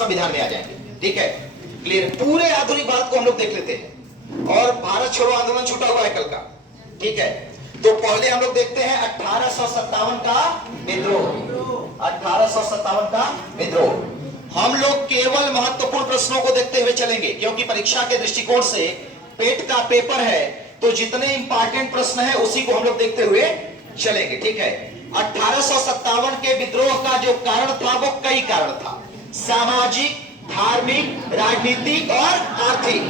संविधान में आ जाएंगे। ठीक है, क्लियर। पूरे आधुनिक भारत को हम लोग देख लेते हैं और भारत छोड़ो आंदोलन छूटा हुआ है कल का। ठीक है, तो पहले हम लोग देखते हैं 1857 का विद्रोह। 1857 का विद्रोह। हम लोग केवल महत्वपूर्ण प्रश्नों को देखते हुए चलेंगे, क्योंकि परीक्षा के दृष्टिकोण से पेट का पेपर है, तो जितने इंपॉर्टेंट प्रश्न है उसी को हम लोग देखते हुए चलेंगे। ठीक है, 1857 के विद्रोह का जो कारण था वो कई कारण था, सामाजिक, धार्मिक, राजनीतिक और आर्थिक।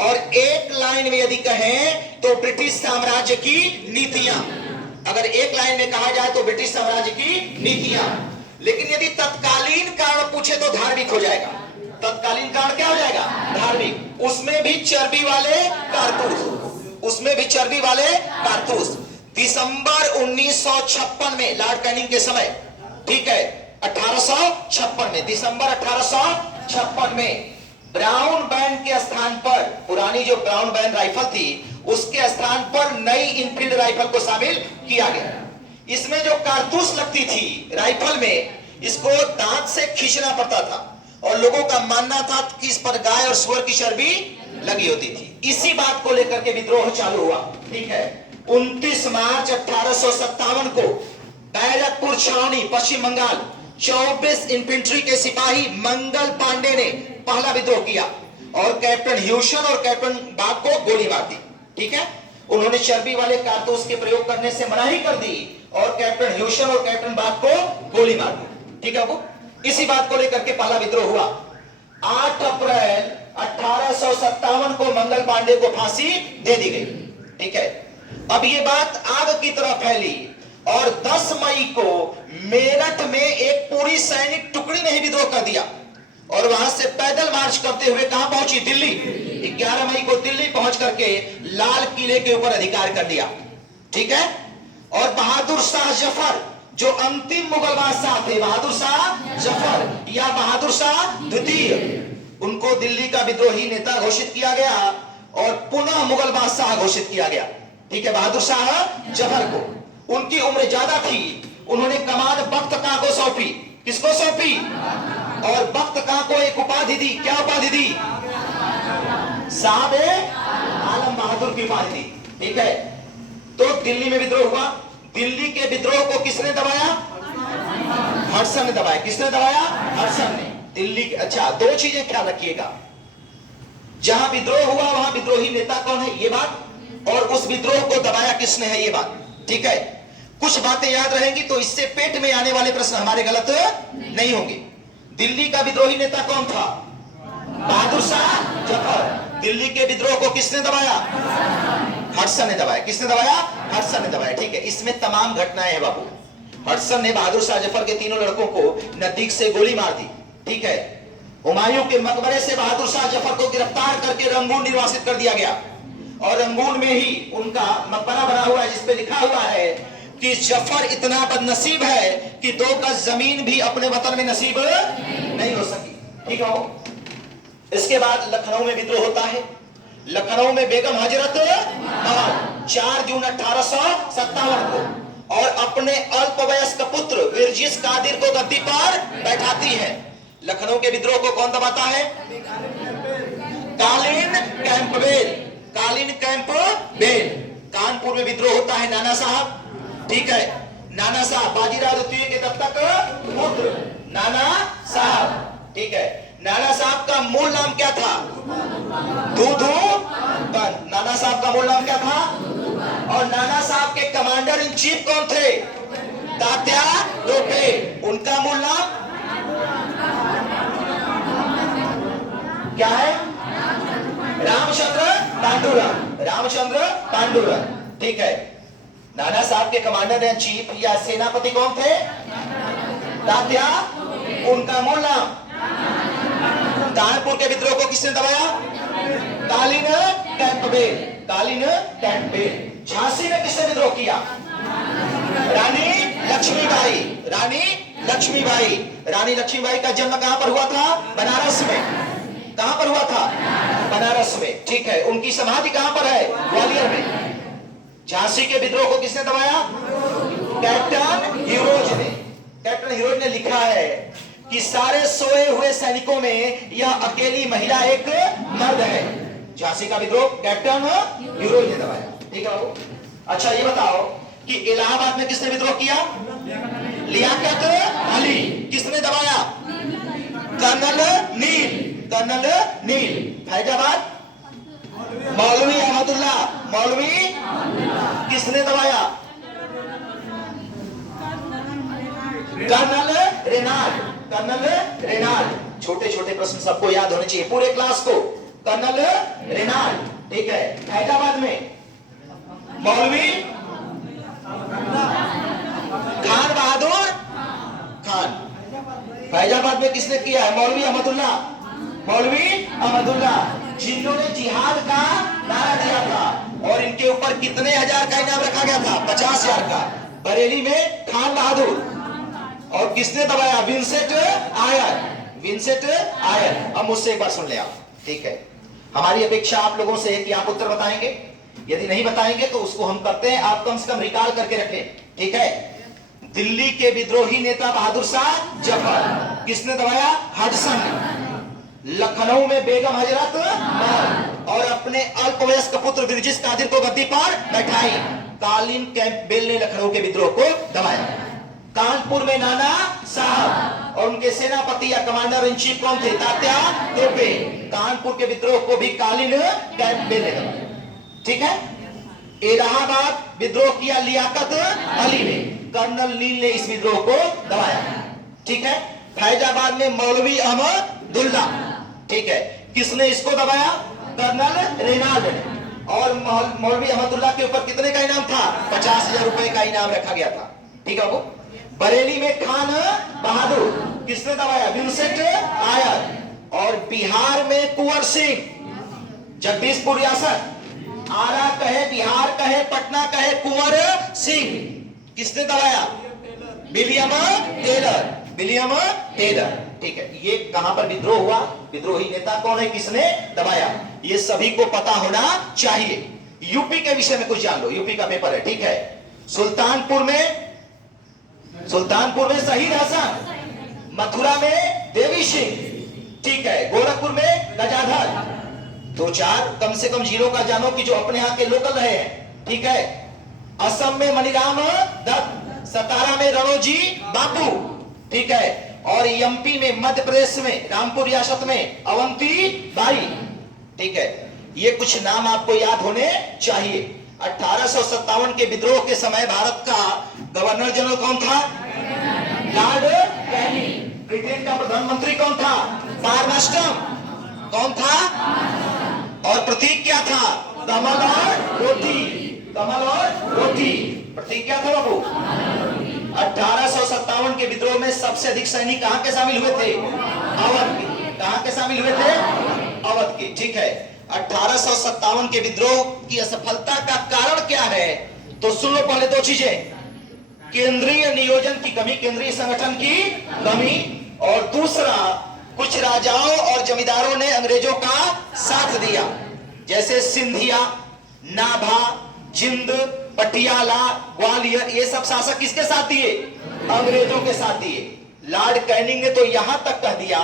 और एक लाइन में यदि कहें तो ब्रिटिश साम्राज्य की नीतियां। अगर एक लाइन में कहा जाए तो ब्रिटिश साम्राज्य की नीतियां। लेकिन यदि तत्कालीन कारण पूछे तो धार्मिक हो जाएगा। तत्कालीन कारण क्या हो जाएगा? धार्मिक। उसमें भी चर्बी वाले कारतूस, उसमें भी चर्बी वाले कारतूस। दिसंबर 1956 में लॉर्ड कैनिंग के समय, ठीक है, 1856 में, दिसंबर 1856 में ब्राउन बैंड के स्थान पर, पुरानी जो ब्राउन बैंड राइफल थी उसके स्थान पर नई इनफील्ड राइफल को शामिल किया गया। इसमें जो कारतूस लगती थी राइफल में, इसको दांत से खींचना पड़ता था और लोगों का मानना था कि इस पर गाय और सुअर की चर्बी लगी होती थी। इसी बात को लेकर के विद्रोह चालू हुआ। ठीक है, 29 मार्च 1857 को बैरकपुर छावनी, पश्चिम बंगाल, 24 इन्फेंट्री के सिपाही मंगल पांडे ने पहला विद्रोह किया और कैप्टन ह्यूसन और कैप्टन बाग को गोली मार दी। ठीक है, उन्होंने चर्बी वाले कारतूस के प्रयोग करने से मनाही कर दी और कैप्टन ह्यूसन और कैप्टन बाग को गोली मार दी। ठीक है, वो इसी बात को लेकर के पहला विद्रोह हुआ। 8 अप्रैल 1857 को मंगल पांडे को फांसी दे दी गई। ठीक है, अब ये बात आग की तरह फैली और 10 मई को मेरठ में एक पूरी सैनिक टुकड़ी ने ही विद्रोह कर दिया और वहां से पैदल मार्च करते हुए कहां पहुंची? दिल्ली। 11 मई को दिल्ली पहुंच करके लाल किले के ऊपर अधिकार कर लिया। ठीक है, और बहादुर शाह जफर जो अंतिम मुगल बादशाह थे, बहादुर शाह जफर या बहादुर शाह द्वितीय, उनको दिल्ली का विद्रोही नेता घोषित किया गया और पुनः मुगल बादशाह घोषित किया गया। ठीक है, बहादुर शाह जफर को, उनकी उम्र ज्यादा थी, उन्होंने कमान बख्त खां को सौंपी। किसको सौंपी? और बख्त खां को एक उपाधि दी। क्या उपाधि दी? साहब आलम बहादुर की उपाधि दी। ठीक है, तो दिल्ली में विद्रोह हुआ। दिल्ली के विद्रोह को किसने दबाया? हडसन ने दबाया। किसने दबाया? हडसन ने। दिल्ली के, अच्छा, दो चीजें ख्याल रखिएगा, जहां विद्रोह हुआ वहां विद्रोही नेता कौन है ये बात, और उस विद्रोह को दबाया किसने है ये बात। ठीक है, कुछ बातें याद रहेंगी तो इससे पेट में आने वाले प्रश्न हमारे गलत नहीं होंगे। दिल्ली का विद्रोही नेता कौन था? बहादुर शाह जफर। दिल्ली के विद्रोह को किसने दबाया? हडसन ने दबाया। किसने दबाया? हडसन ने दबाया। ठीक है, इसमें तमाम घटनाएं हैं बाबू। हडसन ने बहादुर शाह जफर के तीनों लड़कों को नजदीक से गोली मार दी। ठीक है, हुमायूं के मकबरे से बहादुर शाह जफर को गिरफ्तार करके रंगून निर्वासित कर दिया गया और रंगून में ही उनका मकबरा बना हुआ है जिसपे लिखा हुआ है कि जफर इतना बदनसीब है कि 2 गज जमीन भी अपने वतन में नसीब नहीं हो सकी। ठीक है, इसके बाद लखनऊ में विद्रोह होता है। लखनऊ में बेगम हजरत महल 4 जून 1857 को और अपने अल्पवयस्क पुत्र विरजिस कादिर को गद्दी पर बैठाती है। लखनऊ के विद्रोह को कौन दबाता है? कालीन कैंपबेल। कालीन कैंपबेल। कानपुर में विद्रोह होता है नाना साहब। ठीक है, नाना साहब बाजीराव द्वितीय के तब तक पुत्र नाना साहब। ठीक है, नाना साहब का मूल नाम क्या था? दूधू बंद। नाना साहब का मूल नाम क्या था? और नाना साहब के कमांडर इन चीफ कौन थे? तात्या टोपे। उनका मूल नाम क्या है? रामचंद्र पांडुरंग। रामचंद्र पांडुरंग। ठीक है, नाना साहब के कमांडर इन चीफ या सेनापति कौन थे? तात्या। उनका मूल नाम। कानपुर के विद्रोह को किसने दबाया? कालीन कैंपबेल। कालीन कैंपबेल। झांसी में किसने विद्रोह किया? रानी लक्ष्मीबाई। रानी लक्ष्मीबाई। रानी लक्ष्मीबाई का जन्म कहां पर हुआ था? बनारस में। कहां पर हुआ था? बनारस में। ठीक है, उनकी समाधि कहां पर है? ग्वालियर में। झांसी के विद्रोह को किसने दबाया? कैप्टन हीरोज ने। कैप्टन हीरोज ने लिखा है कि सारे सोए हुए सैनिकों में यह अकेली महिला एक मर्द है। झांसी का विद्रोह कैप्टन यूरोज ने दबाया। ठीक है बाबू। अच्छा ये बताओ कि इलाहाबाद में किसने विद्रोह किया? लियाकत अली। किसने दबाया? Colonel Neill. Colonel Neill. Faizabad Maulvi Ahmadullah. Maulvi किसने दबाया? Colonel Reynold. Colonel Reynold. छोटे छोटे प्रश्न सबको याद होने चाहिए, पूरे क्लास को। Colonel Reynold. ठीक है। फैजाबाद में मौलवी खान बहादुर खान। फैजाबाद में किसने किया है? मौलवी अहमदुल्ला। मौलवी अहमदुल्ला जिन्होंने जिहाद का नारा दिया था और इनके ऊपर कितने हजार का इनाम रखा गया था? 50,000 का। बरेली में खान बहादुर। और किसने दबाया? Vincent Eyre. Vincent Eyre. अब मुझसे एक बार सुन ले आप। ठीक है। हमारी अपेक्षा आप लोगों से है कि आप उत्तर बताएंगे। यदि नहीं बताएंगे तो उसको हम करते हैं, आप कम से कम रिकॉल करके रखें। ठीक है। दिल्ली के विद्रोही नेता बहादुर शाह जफर। किसने दबाया? हडसन। लखनऊ में बेगम हजरत महल और अपने अल्पवयस्क पुत्र ब्रिजेश कादिर को गद्दी पर बैठाई। कालीन कैंपबेल ने लखनऊ के विद्रोह को दबाया। कानपुर में नाना साहब और उनके सेनापति या कमांडर इन चीफ कौन थे? तात्या तोपे। कानपुर के विद्रोह को भी कालीन कैंपबेल ने दबाया। ठीक है। इलाहाबाद विद्रोह किया लियाकत अली ने। कर्नल नील ने इस विद्रोह को दबाया। ठीक है। फैजाबाद में मौलवी अहमदुल्ला। ठीक है। किसने इसको दबाया? कर्नल रेनाल्ड ने। और मौलवी अहमदुल्ला के ऊपर कितने का इनाम था? 50,000 रुपए का इनाम रखा गया था। ठीक है बाबू। बरेली में खान बहादुर। किसने दबाया? Vincent Eyre. और बिहार में कुंवर सिंह। जगदीशपुर रियासत, आरा कहे, बिहार कहे, पटना कहे, कुंवर सिंह। किसने दबाया? William Taylor. William Taylor. ठीक है। ये कहां पर विद्रोह हुआ? विद्रोही नेता कौन है? किसने दबाया? ये सभी को पता होना चाहिए। यूपी के विषय में कुछ जान लो, यूपी का पेपर है। ठीक है। सुल्तानपुर में शहीद हसन। मथुरा में देवी सिंह। ठीक है। गोरखपुर में गजाधर। दो चार कम से कम जीरो का जानो कि जो अपने यहाँ के लोकल रहे हैं। ठीक है। असम में मणिराम दत्त। सतारा में रणोजी बापू। ठीक है। और एमपी में, मध्य प्रदेश में, रामपुर रियासत में अवंती बाई। ठीक है। ये कुछ नाम आपको याद होने चाहिए। 1857 के विद्रोह के समय भारत का गवर्नर जनरल कौन था? Lord Canning. ब्रिटेन का प्रधानमंत्री कौन था? फार्मास्टम। कौन था? और प्रतीक क्या था? कमल और रोटी। कमल और रोटी प्रतीक क्या था बाबू? 1857 के विद्रोह में सबसे अधिक सैनिक कहां के शामिल हुए थे? अवध के। कहां के शामिल हुए थे? अवध के। ठीक है। 1857 के विद्रोह की असफलता का कारण क्या है? तो सुन लो पहले दो चीजें। केंद्रीय नियोजन की कमी, केंद्रीय संगठन की कमी, और दूसरा कुछ राजाओं और जमींदारों ने अंग्रेजों का साथ दिया। जैसे सिंधिया, नाभा, जिंद, पटियाला, ग्वालियर, ये सब शासक किसके साथ दिए? अंग्रेजों के साथ दिए। लॉर्ड कैनिंग ने तो यहां तक कह दिया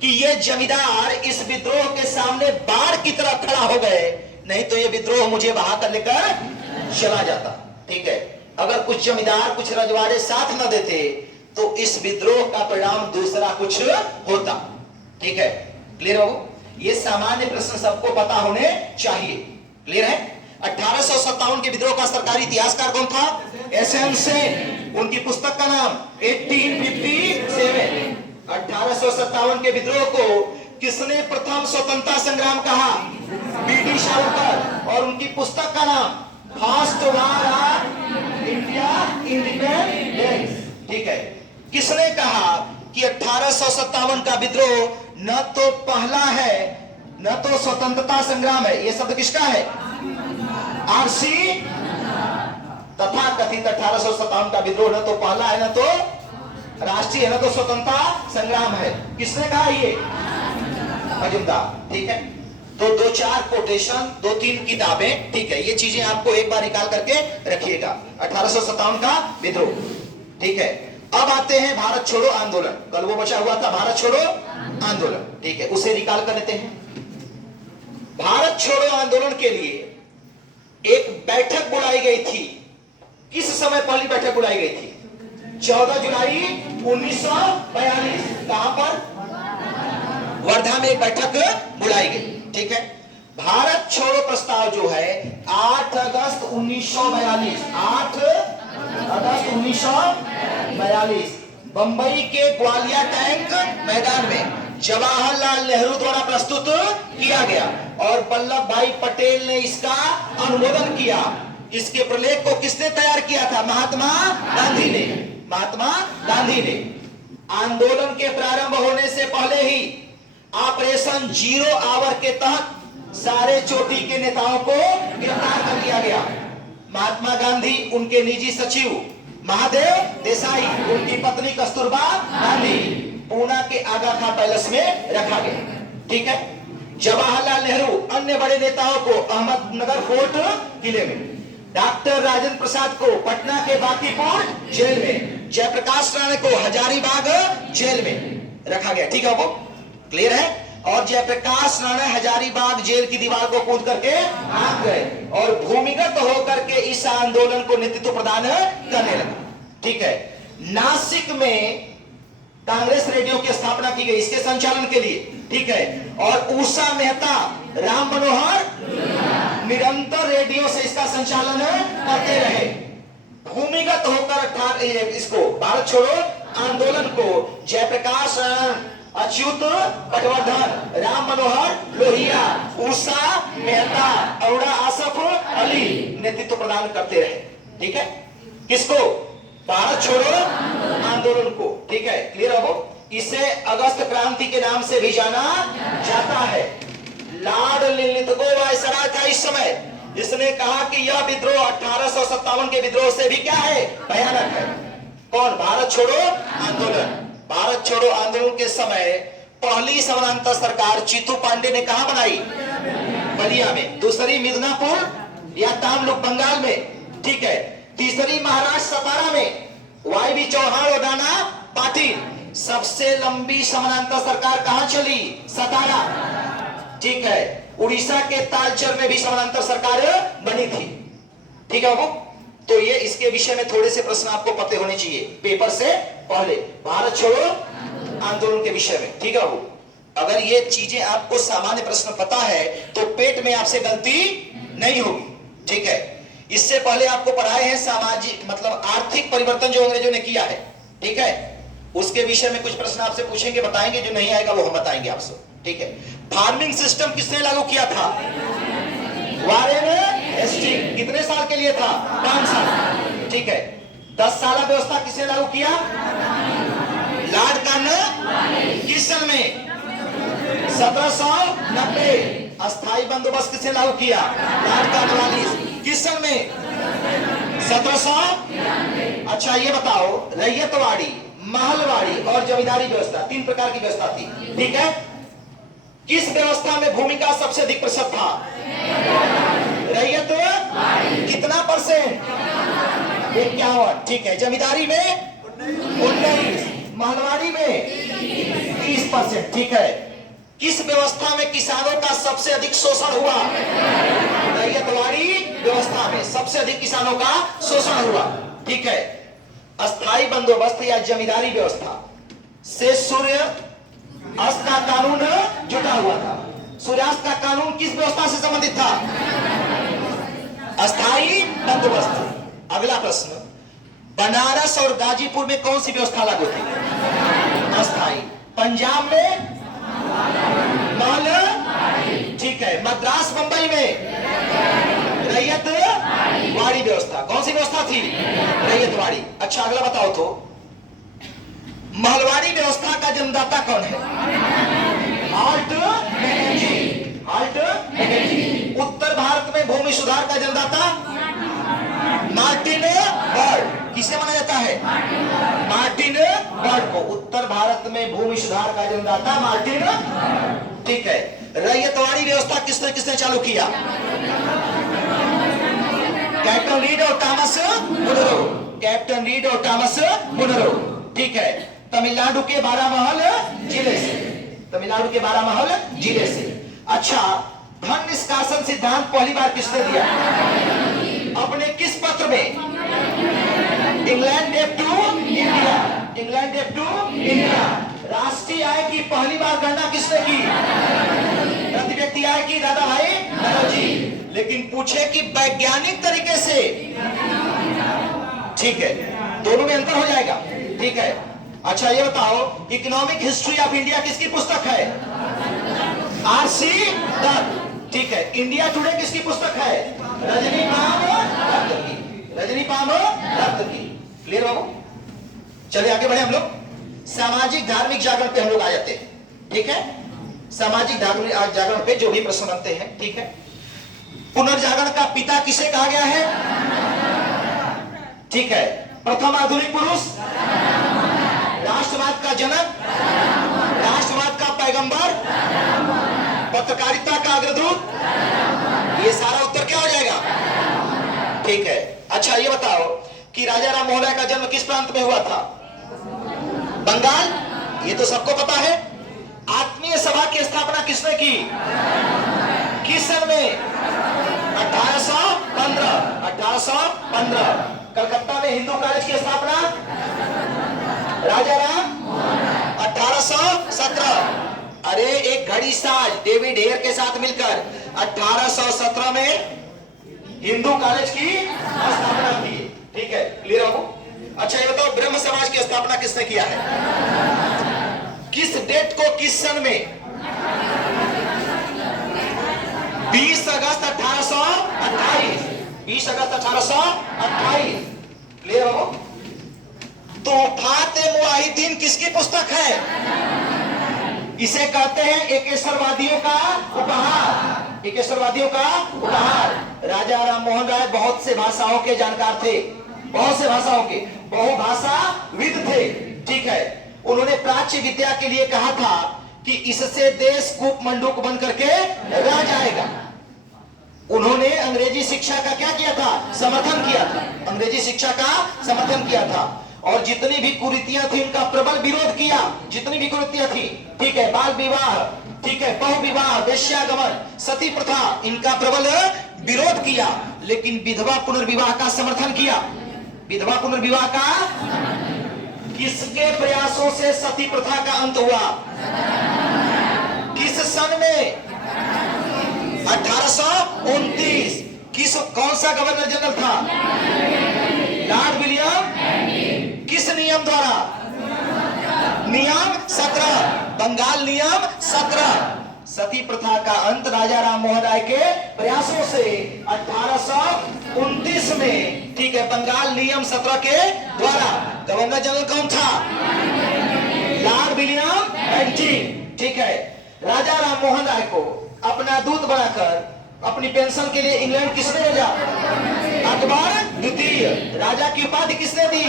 कि ये जमींदार इस विद्रोह के सामने बाढ़ की तरह खड़ा हो गए, नहीं तो ये विद्रोह मुझे बहा कर लेकर चला जाता। ठीक है। अगर कुछ जमींदार, कुछ रजवाड़े साथ न देते तो इस विद्रोह का परिणाम दूसरा कुछ होता। ठीक है। क्लियर हो? ये सामान्य प्रश्न सबको पता होने चाहिए। क्लियर है? 1857 के विद्रोह का सरकारी इतिहासकार कौन था? एसएन सेन। उनकी पुस्तक का नाम 1857। 1857 के विद्रोह को किसने प्रथम स्वतंत्रता संग्राम कहा? बीडी सावरकर। और उनकी पुस्तक का नाम first war of India independence. ठीक है। किसने कहा कि 1857 का विद्रोह न तो पहला है न तो स्वतंत्रता संग्राम है? ये शब्द किसका है? आरसी तथा कथित 1857 का विद्रोह न तो पहला है, न तो राष्ट्रीय है, न तो स्वतंत्रता संग्राम है। किसने कहा? ये मजुमदार। ठीक है। तो दो चार कोटेशन, दो तीन किताबें। ठीक है। ये चीजें आपको एक बार निकाल करके रखिएगा। 1857 का विद्रोह। ठीक है। अब आते हैं भारत छोड़ो आंदोलन। कल वो बचा हुआ था भारत छोड़ो आंदोलन, ठीक है, उसे रिकॉल कर लेते हैं। भारत छोड़ो आंदोलन के लिए एक बैठक बुलाई गई थी। किस समय पहली बैठक बुलाई गई थी? 14 जुलाई 1942। कहां पर? वर्धा में एक बैठक बुलाई गई, ठीक है। भारत छोड़ो प्रस्ताव जो है 8 अगस्त 1942, 8 अगस्त 1942 बंबई के ग्वालिया टैंक मैदान में जवाहरलाल नेहरू द्वारा प्रस्तुत किया गया और वल्लभ भाई पटेल ने इसका अनुमोदन किया। इसके प्रलेख को किसने तैयार किया था? महात्मा गांधी ने। महात्मा गांधी ने। आंदोलन के प्रारंभ होने से पहले ही ऑपरेशन जीरो आवर के तहत सारे चोटी के नेताओं को गिरफ्तार कर लिया गया। महात्मा गांधी, उनके निजी सचिव महादेव देसाई, उनकी पत्नी कस्तूरबा गांधी पूना के आगा खां पैलेस में रखा गया, ठीक है। जवाहरलाल नेहरू अन्य बड़े नेताओं को अहमदनगर फोर्ट किले में, डॉक्टर राजेंद्र प्रसाद को पटना के बांकीपुर जेल में, जयप्रकाश राणा को हजारीबाग जेल में रखा गया, ठीक है, वो क्लियर है। और जयप्रकाश राणा हजारीबाग जेल की दीवार को कूद करके भाग गए और भूमिगत होकर के इस आंदोलन को नेतृत्व प्रदान करने लगा, ठीक है। नासिक में कांग्रेस रेडियो की स्थापना की गई इसके संचालन के लिए, ठीक है। और उषा मेहता, राम मनोहर निरंतर रेडियो से इसका संचालन करते रहे। भूमिगत होकर इसको भारत छोड़ो आंदोलन को जयप्रकाश, अच्युत पटवर्धन, राम मनोहर लोहिया, उषा मेहता, अरोड़ा आसफ अली नेतृत्व प्रदान करते रहे, ठीक है। किसको? भारत छोड़ो आंदोलन को, ठीक है, क्लियर है वो। इसे अगस्त क्रांति के नाम से भी जाना जाता है। लॉर्ड लिलिथगो वायसराय था इस समय, जिसने कहा कि यह विद्रोह 1857 के विद्रोह से भी क्या है? भयानक है। कौन? भारत छोड़ो आंदोलन। भारत छोड़ो आंदोलन के समय पहली समानांतर सरकार चीतू पांडे ने कहां बनाई? बलिया में। दूसरी मिदनापुर या तामलुक बंगाल में, ठीक है। तीसरी महाराष्ट्र सतारा में वाई चौहान और नाना पाटिल। सबसे लंबी समानांतर सरकार कहां चली? सतारा, ठीक है। उड़ीसा के तालचर में भी समानांतर सरकार बनी थी, ठीक है वो। तो ये इसके विषय में थोड़े से प्रश्न आपको पते होने चाहिए पेपर से पहले, भारत छोड़ो आंदोलन के विषय में, ठीक है वो। अगर ये चीजें आपको सामान्य प्रश्न पता है तो पेट में आपसे गलती नहीं होगी, ठीक है। इससे पहले आपको पढ़ाए हैं सामाजिक मतलब आर्थिक परिवर्तन जो अंग्रेजों ने किया है, ठीक है। उसके विषय में कुछ प्रश्न आपसे पूछेंगे, बताएंगे, जो नहीं आएगा वो हम बताएंगे आपसे, ठीक है। फार्मिंग सिस्टम किसने लागू किया था? Warren Hasting. कितने साल के लिए था? 5 साल, ठीक है। 10 साल व्यवस्था किसने लागू किया? Lord Cornwallis. किस सन में? 1790। अस्थायी बंदोबस्त किसने लागू किया? Lord Cornwallis. किस सन में? 1793। अच्छा ये बताओ, रैयतवाड़ी, महलवाड़ी और जमींदारी व्यवस्था, 3 प्रकार की व्यवस्था थी, ठीक है। किस व्यवस्था में भूमि का सबसे अधिक प्रतिशत था? रैयत कितना %? 51, ठीक है। जमींदारी में 19, महलवाड़ी में 30%, ठीक है। किस व्यवस्था में किसानों का सबसे अधिक शोषण हुआ? रैयतवाड़ी व्यवस्था में सबसे अधिक किसानों का शोषण हुआ, ठीक है। अस्थायी बंदोबस्त या जमींदारी व्यवस्था से सूर्य अस्त का कानून जुटा हुआ था। सूर्यास्त का कानून किस व्यवस्था से संबंधित था? अस्थायी बंदोबस्त। अगला प्रश्न, बनारस और गाजीपुर में कौन सी व्यवस्था लागू थी? अस्थायी। पंजाब में महल, ठीक है। मद्रास बंबई में रैयतवाड़ी व्यवस्था। कौन सी व्यवस्था थी? रैयतवाड़ी। अच्छा अगला बताओ तो, महलवाड़ी व्यवस्था का जन्मदाता कौन है? Holt Mackenzie. Holt Mackenzie. उत्तर भारत में भूमि सुधार का जन्मदाता मार्टिन बर्ड। किसे माना जाता है? मार्टिन बर्ड को उत्तर भारत में भूमि सुधार का जन्मदाता मार्टिन, ठीक है। रैयतवाड़ी व्यवस्था किसने किसने चालू किया? कैप्टन रीड और टॉमस मुनरो। कैप्टन रीड और टॉमस मुनरो। ठीक है, तमिलनाडु के 12 महल जिले से, तमिलनाडु के 12 महल जिले से। अच्छा, धन निष्कासन सिद्धांत पहली बार किसने दिया? अपने किस पत्र में? England debt to India, England debt to India. राष्ट्रीय आय की पहली बार गणना किसने की? प्रति व्यक्ति आय की दादा भाई नौरोजी। लेकिन पूछे कि वैज्ञानिक तरीके से, ठीक है, दोनों में अंतर हो जाएगा, ठीक है। अच्छा ये बताओ, इकोनॉमिक हिस्ट्री ऑफ इंडिया किसकी पुस्तक है? आरसी दत्त, ठीक है। इंडिया टुडे किसकी पुस्तक है? रजनी पाम दत्त की, रजनी पाम दत्त की। क्लियर हो? चलिए आगे बढ़े हम लोग। सामाजिक धार्मिक जागरण पे हम लोग आ जाते हैं, ठीक है। सामाजिक धार्मिक जागरण पे जो भी प्रश्न बनते हैं, ठीक है। पुनर्जागरण का पिता किसे कहा गया है? ठीक है। प्रथम आधुनिक पुरुष, राष्ट्रवाद का जनक, राष्ट्रवाद का पैगंबर, पत्रकारिता का अग्रदूत, ये सारा उत्तर क्या हो जाएगा? ठीक है। अच्छा ये बताओ कि राजा राम मोहन राय का जन्म किस प्रांत में हुआ था? बंगाल, ये तो सबको पता है। आत्मीय सभा की स्थापना किसने की? किस सन में? 1815, 1815। कलकत्ता में हिंदू कॉलेज की स्थापना राजा राम 1817। अरे एक घड़ी साज डेविड हेयर के साथ मिलकर 1817 में हिंदू कॉलेज की स्थापना की, ठीक है। क्लियर हो? अच्छा ये बताओ, ब्रह्म समाज की स्थापना किसने किया है? किस डेट को, किस सन में? 20 अगस्त 1828, 20 अगस्त 1828। क्लियर हो? तोहफात मुआहिदीन किसकी पुस्तक है? इसे कहते हैं एकेश्वरवादियों का उपहार, एकेश्वरवादियों का उपहार। राजा राम मोहन राय बहुत से भाषाओं के जानकार थे, बहुत से भाषाओं के बहुभाषाविद थे, ठीक है। उन्होंने प्राच्य विद्या के लिए कहा था कि इससे देश कूप मंडूक बन करके रह जाएगा। उन्होंने अंग्रेजी शिक्षा का क्या किया था? समर्थन किया था, अंग्रेजी शिक्षा का समर्थन किया था। और जितनी भी कुरीतियां थी उनका प्रबल विरोध किया, जितनी भी कुरीतियां थी, ठीक है। बाल विवाह, ठीक है, बहु विवाह, वेश्यागमन, सती प्रथा, इनका प्रबल विरोध किया। लेकिन विधवा पुनर्विवाह का समर्थन किया, विधवा पुनर्विवाह का। किसके प्रयासों से सती प्रथा का अंत हुआ? किस सन में? 1829। कौन सा गवर्नर जनरल था? Lord William. किस नियम द्वारा? नियम 17, बंगाल नियम 17। सती प्रथा का अंत राजा राम मोहन राय के प्रयासों से 1829 में, ठीक है, बंगाल नियम 17 के द्वारा। गवर्नर जनरल कौन था? लॉर्ड विलियम बेंटिंक, ठीक है। राजा राम मोहन राय को अपना दूत बनाकर अपनी पेंशन के लिए इंग्लैंड किसने भेजा? अकबर द्वितीय। राजा की उपाधि किसने दी?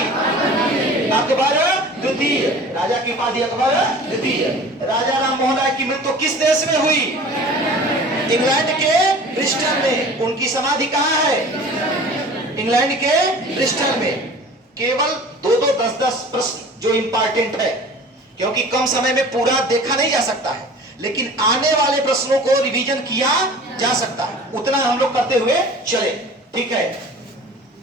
अकबर द्वितीय, राजा की उपाधि अकबर द्वितीय। राजा राम मोहन राय की मृत्यु किस देश में हुई? इंग्लैंड के ब्रिस्टल में। उनकी समाधि कहाँ है? इंग्लैंड के ब्रिस्टल में। केवल 2-2, 10-10 प्रश्न जो इंपॉर्टेंट है, क्योंकि कम समय में पूरा देखा नहीं जा सकता है, लेकिन आने वाले प्रश्नों को रिवीजन किया जा सकता है, उतना हम लोग करते हुए चले, ठीक है।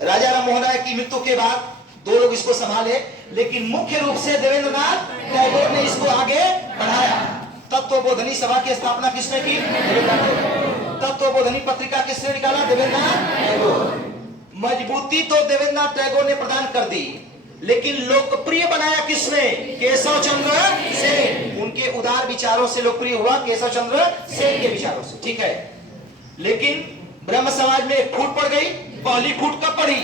राजा राम मोहन राय की मृत्यु के बाद 2 लोग इसको संभाले, लेकिन मुख्य रूप से देवेंद्रनाथ टैगोर ने इसको आगे बढ़ाया। तत्वबोधनी सभा की स्थापना किसने की? तत्वबोधनी पत्रिका किसने निकाला? देवेंद्रनाथ टैगोर। मजबूती तो देवेंद्रनाथ टैगोर ने प्रदान कर दी, लेकिन लोकप्रिय बनाया किसने? केशव चंद्र सेन। उनके उदार विचारों से लोकप्रिय हुआ केशव चंद्र सेन के विचारों से, ठीक है। लेकिन ब्रह्म समाज में एक फूट पड़ गई। पहली फूट कब पड़ी?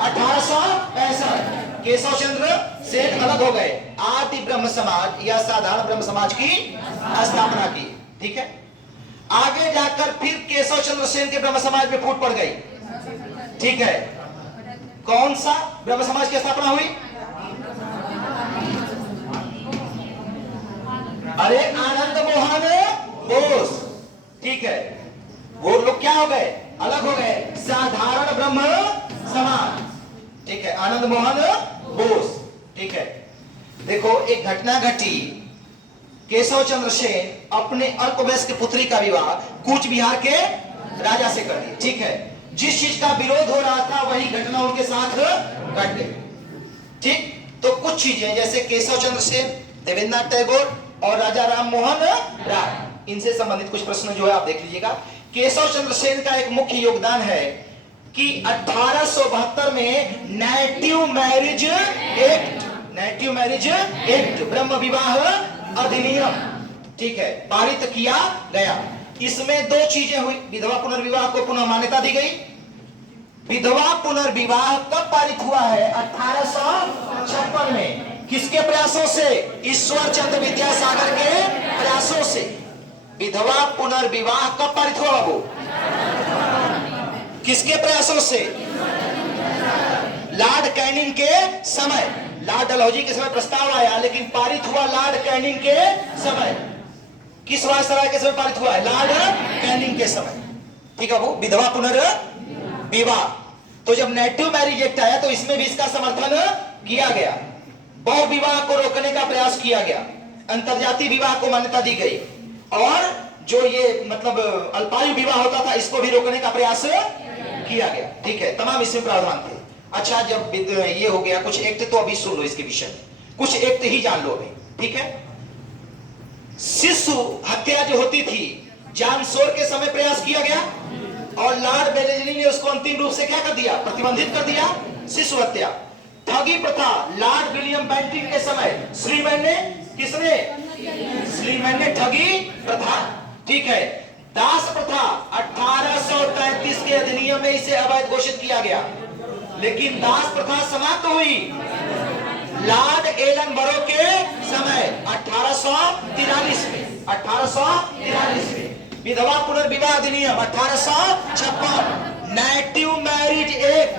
1865। केशव चंद्र सेन अलग हो गए, आदि ब्रह्म समाज या साधारण ब्रह्म समाज की स्थापना की, ठीक है। आगे जाकर फिर केशव चंद्र सेन के ब्रह्म समाज में फूट पड़ गई, ठीक है। कौन सा ब्रह्म समाज की स्थापना हुई? अरे आनंद मोहन बोस, ठीक है। वो लोग क्या हो गए? अलग हो गए, साधारण ब्रह्म समाज, ठीक है। आनंद मोहन बोस, ठीक है। देखो एक घटना घटी, केशव चंद्र सेन अपने अल्पवयस्क पुत्री का विवाह कूच बिहार के राजा से कर दिया। ठीक है, जिस चीज का विरोध हो रहा था वही घटना उनके साथ घट गई। ठीक, तो कुछ चीजें जैसे केशव चंद्र सेन, देवेंद्रनाथ टैगोर और राजा राम मोहन राय, इनसे संबंधित कुछ प्रश्न जो है आप देख लीजिएगा। केशव चंद्र सेन का एक मुख्य योगदान है कि 1872 में नेटिव मैरिज एक्ट ब्रह्म विवाह अधिनियम, ठीक है, पारित किया गया। इसमें दो चीजें हुई, विधवा पुनर्विवाह को पुनः मान्यता दी गई। विधवा पुनर्विवाह कब पारित हुआ है? 1856 में। किसके प्रयासों से? ईश्वर चंद्र विद्यासागर के प्रयासों से। विधवा पुनर्विवाह कब पारित हुआ बाबू? किसके प्रयासों से? लॉर्ड कैनिंग के समय। लॉर्ड डलहौजी के समय प्रस्ताव आया, लेकिन पारित हुआ लॉर्ड कैनिंग के समय। किस वायसराय के समय पारित हुआ है? लॉर्ड कैनिंग के समय। ठीक है, वो विधवा पुनर्विवाह। तो जब नेटिव मैरिज एक्ट आया तो इसमें भी इसका समर्थन किया गया। बहु विवाह को रोकने का प्रयास किया गया, अंतरजातीय विवाह को मान्यता दी गई, और जो ये मतलब अल्पायु विवाह होता था इसको भी रोकने का प्रयास किया गया। ठीक है, तमाम इसमें प्रावधान थे। अच्छा, जब ये हो गया, कुछ एक्ट तो अभी सुन लो इसके विषय में, कुछ एक्ट ही जान लो अभी। ठीक है, शिशु हत्या जो होती थी, जानसोर के समय प्रयास किया गया और लॉर्ड बेलेजली ने उसको अंतिम रूप से क्या कर दिया? प्रतिबंधित कर दिया, शिशु हत्या। ठगी प्रथा लॉर्ड विलियम बेंटिंग के समय स्लीमैन ने, किसने? स्लीमैन ने ठगी प्रथा। ठीक है, दास प्रथा 1833 के अधिनियम में इसे अवैध घोषित किया गया, लेकिन दास प्रथा समाप्त हुई लॉर्ड एलनबरो के समय 1843 में। 1843 में विधवा पुनर्विवाह अधिनियम 1856, नेटिव मैरिज एक्ट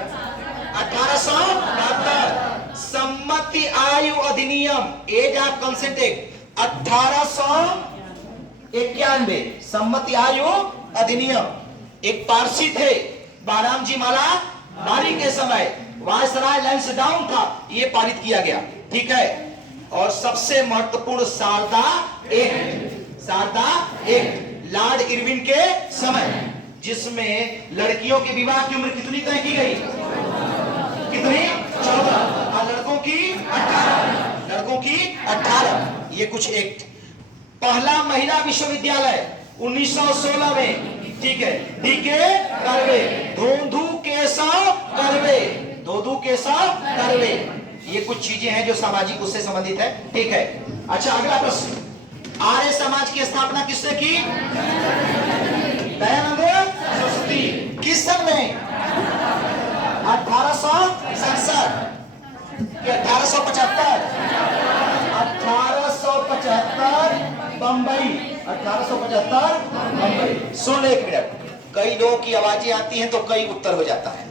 1872, सम्मति आयु अधिनियम एज ऑफ कंसेंट एक्ट 1891, सम्मति आयु अधिनियम। एक पारसी थे बाराम जी माला बारी के समय, वायसराय लैंसडाउन था, ये पारित किया गया। ठीक है, और सबसे महत्वपूर्ण शारदा एक्ट लॉर्ड इरविन के समय, जिसमें लड़कियों के विवाह की उम्र कितनी तय की गई? कितनी? 14, और लड़कों की 18। ये कुछ एक्ट। पहला महिला विश्वविद्यालय 1916 में, ठीक है, डीके कर्वे, धोंधू केशव कर्वे। ये कुछ चीजें हैं जो सामाजिक उससे संबंधित है। ठीक है, अच्छा, अगला प्रश्न, आर्य समाज की स्थापना किसने की? दयानंद सरस्वती। किस सन में? 1867 कि 1875? 1875 बंबई। 1875 बंबई। सुन एक मिनट, कई लोगों की आवाजें आती हैं तो कई उत्तर हो जाता है।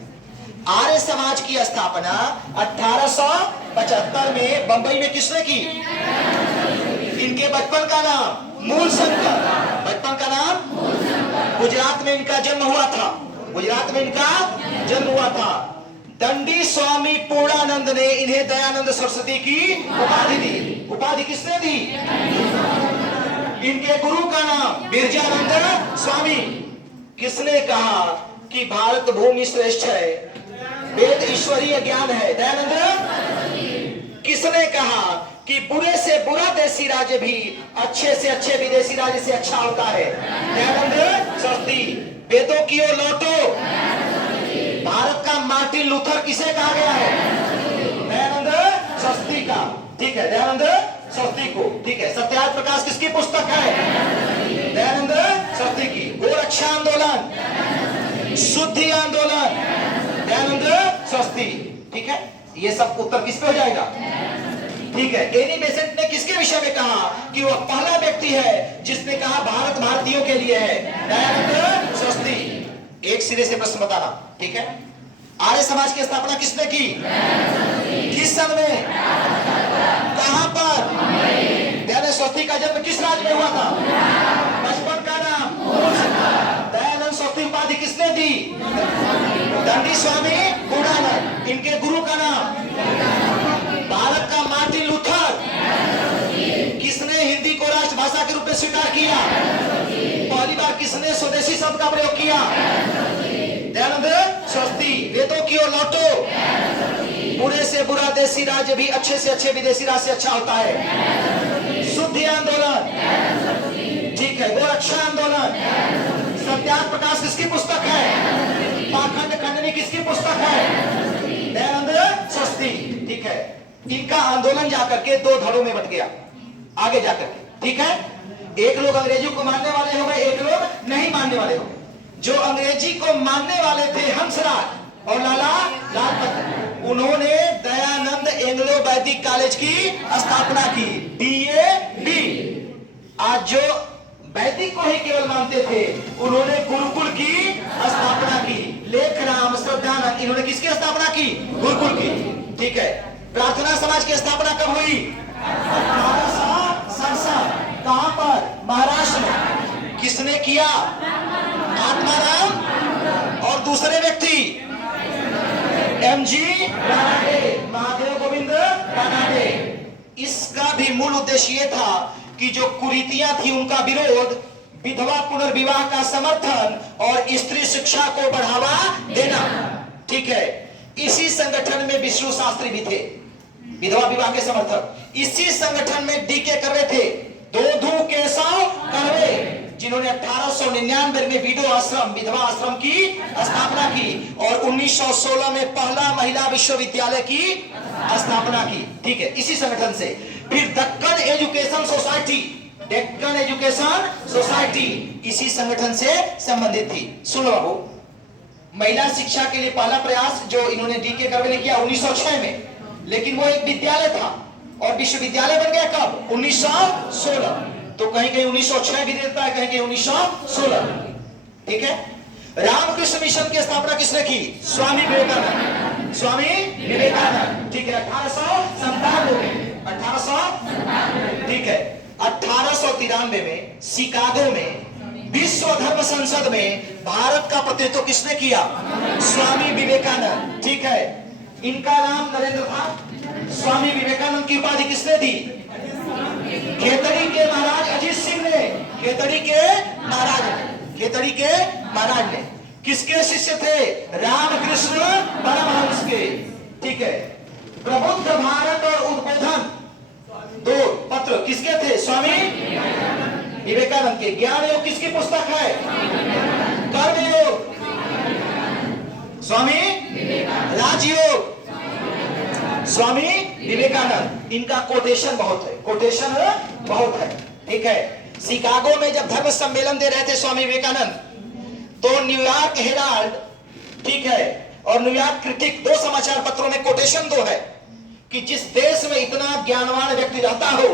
आर्य समाज की स्थापना 1875 में बंबई में किसने की? इनके बचपन का नाम मूलशंकर। बचपन का नाम? गुजरात में इनका जन्म हुआ था। गुजरात में इनका जन्म हुआ था। दंडी स्वामी पूर्णानंद ने इन्हें दयानंद सरस्वती की उपाधि दी। उपाधि किसने दी? इनके गुरु का नाम बिरजानंद स्वामी। किसने कहा कि भारत भूमि श्रेष्ठ है, वेद ईश्वरीय ज्ञान है? दयानंद। किसने कहा कि बुरे से बुरा देसी राज्य भी अच्छे से अच्छे विदेशी राज्य से अच्छा होता है? दयानंद सरस्वती। वेदों की ओर लौटो। भारत का मार्टिन लूथर किसे कहा गया है? दयानंद सरस्वती का। ठीक है, दयानंद सरस्वती को। ठीक है, सत्याग्रह प्रकाश किसकी पुस्तक है? दयानंद सरस्वती की। गोरक्षा आंदोलन, शुद्धि आंदोलन, दयानंद सरस्वती। ठीक है, ये सब उत्तर किस पे हो जाएगा? ठीक है, एनी बेसेंट ने किसके विषय में कहा कि वह पहला व्यक्ति है जिसने कहा भारत भारतीयों के लिए है? दयानंद सरस्वती। एक सिरे से प्रश्न बताना। ठीक है, आर्य समाज की स्थापना किसने की? किस सन में? कहां पर? दयानंद सरस्वती का जन्म किस राज्य में हुआ था? बचपन का नाम? दयानंद सरस्वती उपाधि किसने दी? दंडी स्वामी पूर्णानंद। इनके गुरु का नाम? भारत का भाषा के रूप में स्वीकार किया? पहली बार किसने स्वदेशी शब्द का प्रयोग किया? दयानंद सरस्वती। वेदों की ओर लौटो, बुरे से बुरा देसी राज्य भी अच्छे से अच्छे विदेशी राज्य से अच्छा होता है। शुद्धि आंदोलन, ठीक है, गोरक्षा आंदोलन, सत्याग्रह प्रकाश किसकी पुस्तक है? पाखंड खंडनी किसकी पुस्तक है? दयानंद सरस्वती, ठीक है। इनका आंदोलन जाकर के दो धड़ों में बट गया आगे जाकर के, ठीक है। एक लोग अंग्रेजी को मानने वाले हो गए, एक लोग नहीं मानने वाले हो गए। जो अंग्रेजी को मानने वाले थे हंसराज और लाला लाजपत, उन्होंने दयानंद एंग्लो वैदिक कॉलेज की स्थापना की, DAV। आज जो वैदिक को ही केवल मानते थे, उन्होंने गुरुकुल की स्थापना की। लेखराम, श्रद्धानंद, इन्होंने किसकी स्थापना की? गुरुकुल की, ठीक है। प्रार्थना समाज की स्थापना कब हुई? 1867। कहां पर? महाराष्ट्र में। किसने किया? आत्माराम और दूसरे व्यक्ति MG रानाडे, महादेव गोविंद रानाडे। इसका भी मूल उद्देश्य यह था कि जो कुरीतियां थी उनका विरोध, विधवा पुनर्विवाह का समर्थन और स्त्री शिक्षा को बढ़ावा देना, ठीक है। इसी संगठन में विष्णु शास्त्री भी थे, विधवा विवाह के समर्थक। इसी संगठन में DK कर्वे थे, दोधु केशव कर्वे, जिन्होंने 1899 में विडो आश्रम, विधवा आश्रम की स्थापना की और 1916 में पहला महिला विश्वविद्यालय की स्थापना की, ठीक है, इसी संगठन से। फिर Deccan education society, Deccan education society इसी संगठन से संबंधित थी। सुनो बाबू, महिला शिक्षा के लिए पहला प्रयास जो इन्होंने DK कर्वे ने किया 1906 में, लेकिन वो एक विद्यालय था और विश्वविद्यालय बन गया कब? 1916। तो कहीं कहीं 1906 भी देता है, कहीं कहीं 1916, ठीक है। रामकृष्ण मिशन की स्थापना किसने की? स्वामी विवेकानंद, स्वामी विवेकानंद, ठीक है। 1897 में, 1897, ठीक है। 1893 में शिकागो में विश्व धर्म संसद में भारत का प्रतिनिधित्व किसने किया? स्वामी विवेकानंद, ठीक है। इनका नाम नरेंद्र था। स्वामी विवेकानंद की उपाधि किसने दी? खेतड़ी के महाराज अजीत सिंह ने, खेतड़ी के महाराज, खेतड़ी के महाराज ने। किसके शिष्य थे? रामकृष्ण परमहंस के, ठीक है। प्रबुद्ध भारत और उद्बोधन, दो पत्र किसके थे? स्वामी विवेकानंद के। ज्ञान योग किसकी पुस्तक है? कर्मयोग स्वामी, राजयोग स्वामी विवेकानंद। इनका कोटेशन बहुत है, कोटेशन बहुत है, ठीक है। शिकागो में जब धर्म सम्मेलन दे रहे थे स्वामी विवेकानंद, तो न्यूयॉर्क हेराल्ड, ठीक है, और न्यूयॉर्क क्रिटिक, दो समाचार पत्रों में कोटेशन दो है कि जिस देश में इतना ज्ञानवान व्यक्ति रहता हो,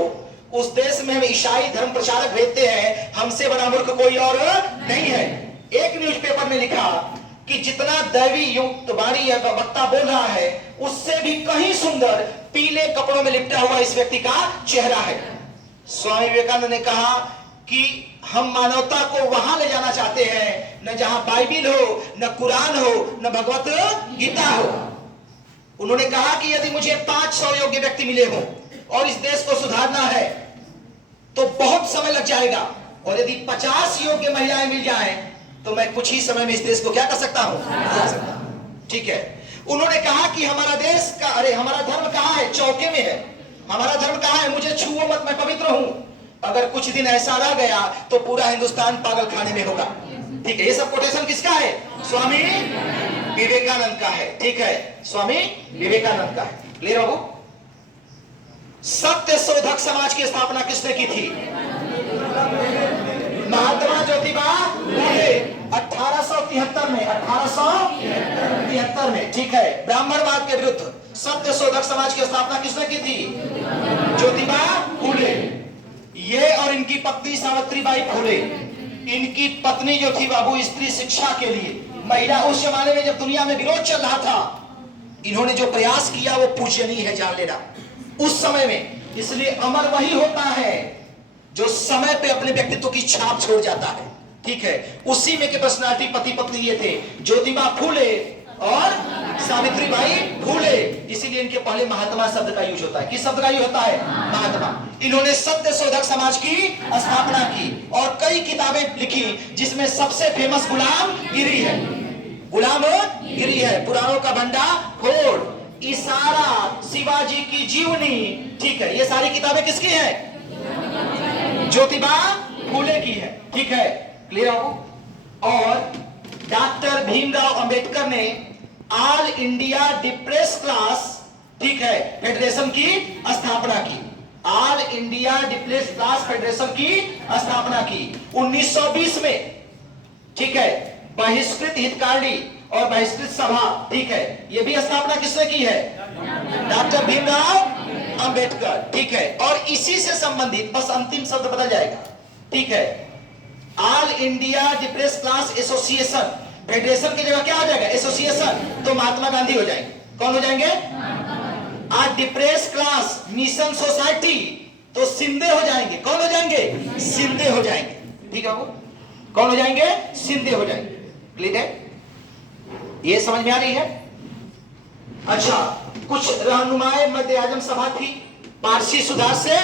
उस देश में हम ईसाई धर्म प्रचारक भेजते हैं, हमसे बड़ा मूर्ख कोई और नहीं है। एक न्यूज़पेपर ने लिखा कि जितना दैवी युक्त वाणी या वक्ता बोल रहा है, उससे भी कहीं सुंदर पीले कपड़ों में लिपटा हुआ इस व्यक्ति का चेहरा है। स्वामी विवेकानंद ने कहा कि हम मानवता को वहां ले जाना चाहते हैं, न जहां बाइबिल हो, न कुरान हो, न भगवत गीता हो। उन्होंने कहा कि यदि मुझे 500 योग्य व्यक्ति मिले हों और इस देश को सुधारना है तो बहुत समय लग जाएगा, और यदि 50 योग्य महिलाएं मिल जाएं तो मैं कुछ ही समय में इस देश को क्या कर सकता हूं? ठीक है। उन्होंने कहा कि हमारा देश का, अरे हमारा धर्म कहां है? चौके में है। हमारा धर्म कहां है? मुझे छुओ मत, मैं पवित्र हूं। अगर कुछ दिन ऐसा रह गया तो पूरा हिंदुस्तान पागल खाने में होगा, ठीक है। ये सब कोटेशन किसका है? स्वामी विवेकानंद का है, ठीक है, स्वामी विवेकानंद का है। क्लियर बाबू? सत्य शोधक समाज की स्थापना किसने की थी? महात्मा ज्योतिबा फुले, 1873 में, 1873 में, ठीक है। ब्राह्मणवाद के विरुद्ध सत्य शोधक समाज की स्थापना किसने की थी? ज्योतिबा फुले। ये और इनकी पत्नी सावित्रीबाई फुले, इनकी पत्नी जो थी बाबू, स्त्री शिक्षा के लिए, महिला, उस जमाने में जब दुनिया में विरोध चल रहा था, इन्होंने जो प्रयास किया वो पूजनीय है, जान लेना, उस समय में। इसलिए अमर वही होता है जो समय पे अपने व्यक्तित्व की छाप छोड़ जाता है, ठीक है। उसी में के पर्सनालिटी पति पत्नी ये थे, ज्योतिबा फुले और सावित्रीबाई फुले। इसीलिए इनके पहले महात्मा शब्द का यूज होता है। किस शब्द का यूज होता है? महात्मा। इन्होंने सत्य शोधक समाज की स्थापना की और कई किताबें लिखी, जिसमें सबसे फेमस गुलाम गिरी है। गुलाम गिरी है, पुराणों का भंडाफोड़, इशारा, शिवाजी की जीवनी, ठीक है, ये सारी किताबें किसकी है? ज्योतिबा फूले की है, ठीक है, क्लियर हो। और डॉक्टर भीमराव अंबेडकर ने ऑल इंडिया डिप्रेस क्लास, ठीक है, फेडरेशन की स्थापना की। All India depress class federation की स्थापना की 1920 में, ठीक है। बहिष्कृत हितकारी और बहिष्कृत सभा, ठीक है, ये भी स्थापना किसने की है? डॉक्टर भीमराव अंबेडकर, ठीक है। और इसी से संबंधित, बस अंतिम शब्द बदल जाएगा, ठीक है, all India depress class association, federation की जगह क्या हो जाएगा? एसोसिएशन, तो महात्मा गांधी हो जाएंगे। कौन हो जाएंगे? आज डिप्रेस क्लास मिशन सोसाइटी, तो सिंधे हो जाएंगे। कौन हो जाएंगे? सिंधे हो जाएंगे, ठीक है। वो कौन हो जाएंगे? सिंधे हो जाएंगे, क्लियर है? ये समझ में आ रही है? अच्छा, कुछ रहनुमाए मध्य आजम सभा थी, पारसी सुधार से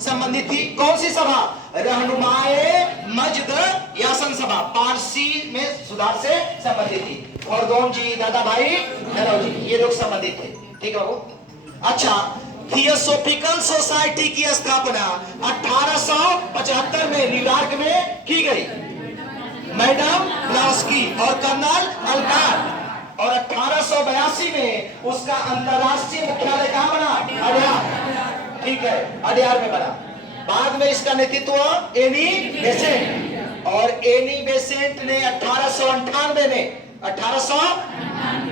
संबंधित थी। कौन सी सभा? रहनुमाए मजद यासन सभा, पारसी में सुधार से संबंधित थी। खरदोन जी, दादा भाई नरव जी, ये लोग संबंधित थे, ठीक है। वो अच्छा, थियोसोफिकल सोसाइटी की स्थापना 1875 में न्यूयॉर्क में की गई, मैडम ब्लाउस्की और कर्नल अल्काट। और 1882 में उसका अंतरराष्ट्रीय मुख्यालय कहां बना? अडयार, ठीक है, अडयार में बना। बाद में इसका नेतृत्व एनी बेसेंट, और एनी बेसेंट ने 1898 में 1800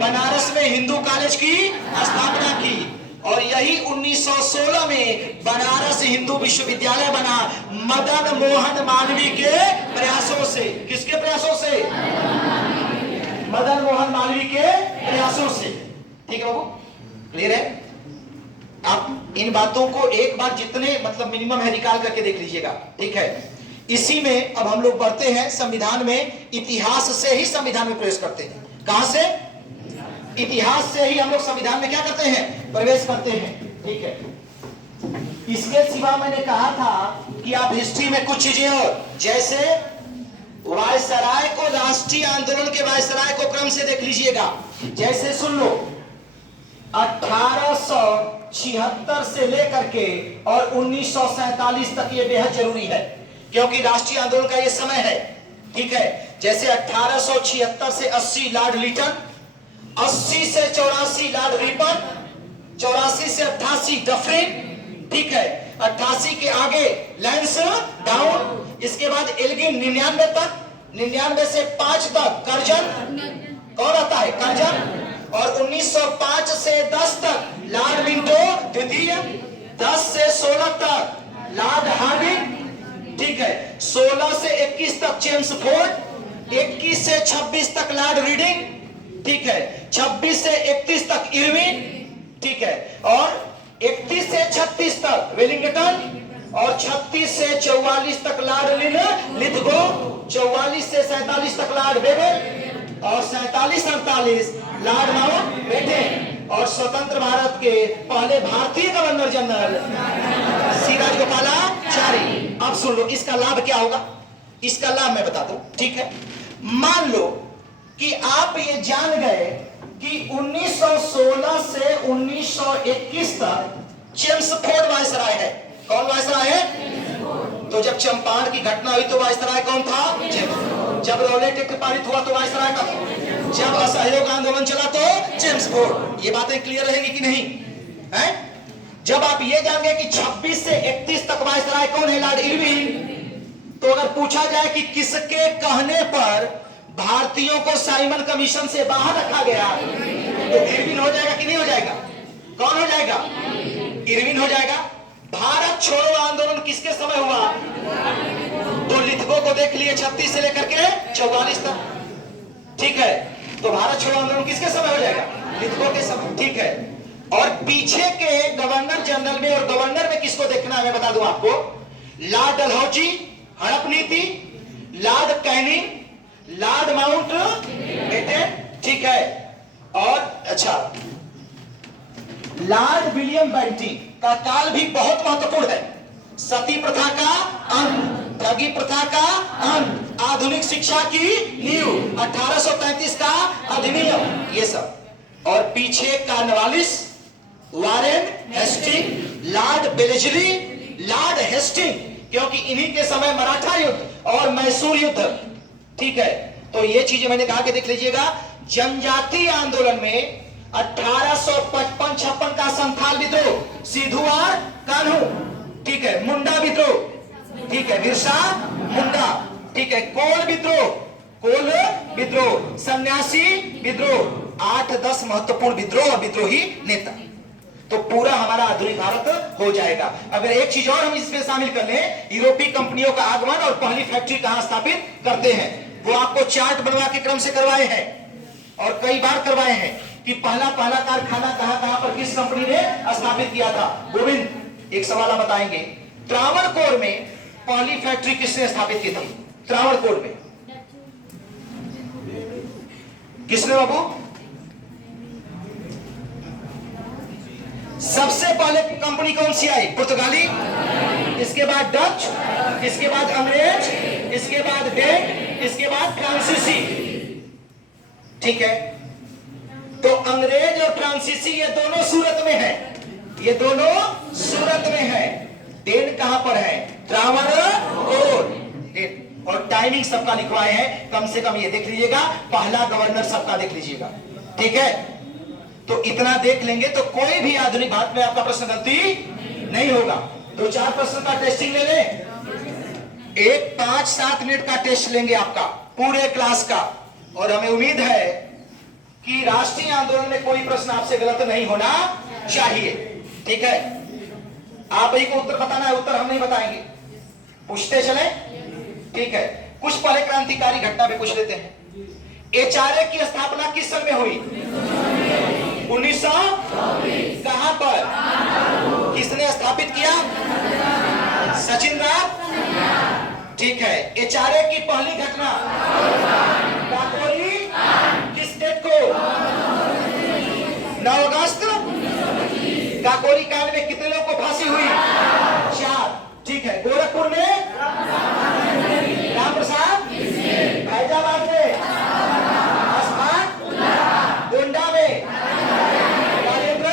बनारस में हिंदू कॉलेज की स्थापना की। और यही 1916 में बनारस हिंदू विश्वविद्यालय बना, मदन मोहन मालवीय के प्रयासों से। किसके प्रयासों से? मदन मोहन मालवीय के प्रयासों से, ठीक है बाबू, क्लियर है? आप इन बातों को एक बार जितने मतलब मिनिमम है निकाल करके देख लीजिएगा, ठीक है। इसी में अब हम लोग बढ़ते हैं संविधान में। इतिहास से ही संविधान में प्रवेश करते हैं। कहां से? इतिहास से ही हम लोग संविधान में क्या करते हैं? प्रवेश करते हैं, ठीक है। इसके सिवा मैंने कहा था कि आप हिस्ट्री में कुछ चीजें और, जैसे वायसराय को, राष्ट्रीय आंदोलन के वायसराय को क्रम से देख लीजिएगा। जैसे सुन लो, 1876 से लेकर के और 1947 तक, ये बेहद जरूरी है क्योंकि राष्ट्रीय आंदोलन का ये समय है, ठीक है। जैसे 1876 से 80 लॉर्ड लिटन, 80 से 84 लॉर्ड रिपन, 84 से 88 डफरिन, ठीक है। 88 के आगे लैंस डाउन, इसके बाद एल्गिन 99 तक, 99 से 5 तक कर्जन। कौन आता है? कर्जन। और 1905 से 10 तक लॉर्ड मिंटो द्वितीय, 10 से 16 तक लॉर्ड हार्डिंग, ठीक है। 16 से 21 तक जेम्स फोर्ड, 21 से 26 तक लॉर्ड रीडिंग, ठीक है। 26 से 31 तक इरविन, ठीक है। और 31 से 36 तक वेलिंगटन, और 36 से 44 तक लॉर्ड लिथगो, 44 से 47 तक लॉर्ड बेबल, और 47-48 लॉर्ड माउंटबेटन। और स्वतंत्र भारत के पहले भारतीय गवर्नर जनरल सिराजगोपालाचारी। अब सुन लो, इसका लाभ क्या होगा? इसका लाभ मैं बता दूं, ठीक है। मान लो कि आप ये जान गए कि 1916 से 1921 तक जेम्स फोर्ड वायसराय है। कौन वायसराय है? तो जब चंपारण की घटना हुई तो वायसराय कौन था? जेम्स। जब रॉलेट एक्ट पारित हुआ तो वायसराय का, जब असहयोग आंदोलन चला तो जेम्स फोर्ड। ये बातें क्लियर रहेंगी कि नहीं है? जब आप ये जान गए कि 26 से 31 तक वायसराय कौन है? Lord Irwin. तो अगर पूछा जाए कि किसके कहने पर भारतीयों को साइमन कमीशन से बाहर रखा गया, तो इरविन हो जाएगा कि नहीं हो जाएगा? कौन हो जाएगा? इरविन हो जाएगा। भारत छोड़ो आंदोलन किसके समय हुआ? तो लिथगो को देख लिए, 36 से लेकर के 44 तक, ठीक है। तो भारत छोड़ो आंदोलन किसके समय हो जाएगा? लिथगो के समय, ठीक है। और पीछे के गवर्नर जनरल में और गवर्नर में किसको देखना है मैं बता दूं आपको। लॉर्ड डलहौजी, हड़प नीति, लॉर्ड कैनिंग, लॉर्ड माउंटबेटन, ठीक है। और अच्छा, लॉर्ड विलियम बेंटिंग का काल भी बहुत महत्वपूर्ण है। सती प्रथा का अंत, ठगी प्रथा का अंत, आधुनिक शिक्षा की नींव, 1833 का अधिनियम, ये सब। और पीछे Cornwallis, Warren Hasting, lord Wellesley, lord Hasting, क्योंकि इन्हीं के समय मराठा युद्ध और मैसूर युद्ध, ठीक है। तो ये चीजें मैंने कहा कि देख लीजिएगा। जनजातीय आंदोलन में 1855-56 का संथाल विद्रोह, सिधुआर कान्हू, ठीक है, मुंडा विद्रोह, ठीक है, बिरसा मुंडा, ठीक है, कोल विद्रोह, कोल विद्रोह, सन्यासी विद्रोह, 8-10 महत्वपूर्ण विद्रोह और विद्रोही नेता। तो पूरा हमारा आधुनिक भारत हो जाएगा। अगर एक चीज और हम इसमें शामिल कर लें, यूरोपीय कंपनियों का आगमन और पहली फैक्ट्री कहां स्थापित करते हैं, वो आपको चार्ट बनवा के क्रम से करवाए हैं और कई बार करवाए हैं कि पहला कारखाना कहां पर किस कंपनी ने स्थापित किया था। गोविंद, एक सवाल आप बताएंगे, त्रावणकोर में पहली फैक्ट्री किसने स्थापित की थी? त्रावणकोर में किसने बाबू? सबसे पहले कंपनी कौन सी आई? पुर्तगाली, इसके बाद डच, इसके बाद अंग्रेज, इसके बाद डेन, इसके बाद फ्रांसीसी, ठीक है। तो अंग्रेज और फ्रांसीसी ये दोनों सूरत में है, ये दोनों सूरत में है। डेन कहां पर है? त्रावणकोर। और टाइमिंग सबका लिखवाए हैं, कम से कम ये देख लीजिएगा, पहला गवर्नर सबका देख लीजिएगा, ठीक है। तो इतना देख लेंगे तो कोई भी आधुनिक भारत में आपका प्रश्न गलती नहीं होगा। 2-4 प्रश्न का टेस्टिंग ले लें, एक 5-7 मिनट का टेस्ट लेंगे आपका पूरे क्लास का, और हमें उम्मीद है कि राष्ट्रीय आंदोलन में कोई प्रश्न आपसे गलत नहीं होना चाहिए, ठीक है। आप ही को उत्तर बताना है, उत्तर हम नहीं बताएंगे, पूछते चले, ठीक है। कुछ पहले क्रांतिकारी घटना पे पूछ लेते हैं। एचआरए की स्थापना किस सन में हुई? 1924। कहां पर? किसने स्थापित किया? सचिन राव, ठीक है। एचआरए की पहली घटना काकोरी, किस डेट को? 9 अगस्त। काकोरी कांड में कितने लोगों को फांसी हुई? 4, ठीक है। गोरखपुर में राम प्रसाद, फैजाबाद में अस्फाक, गोंडा में राजेंद्र,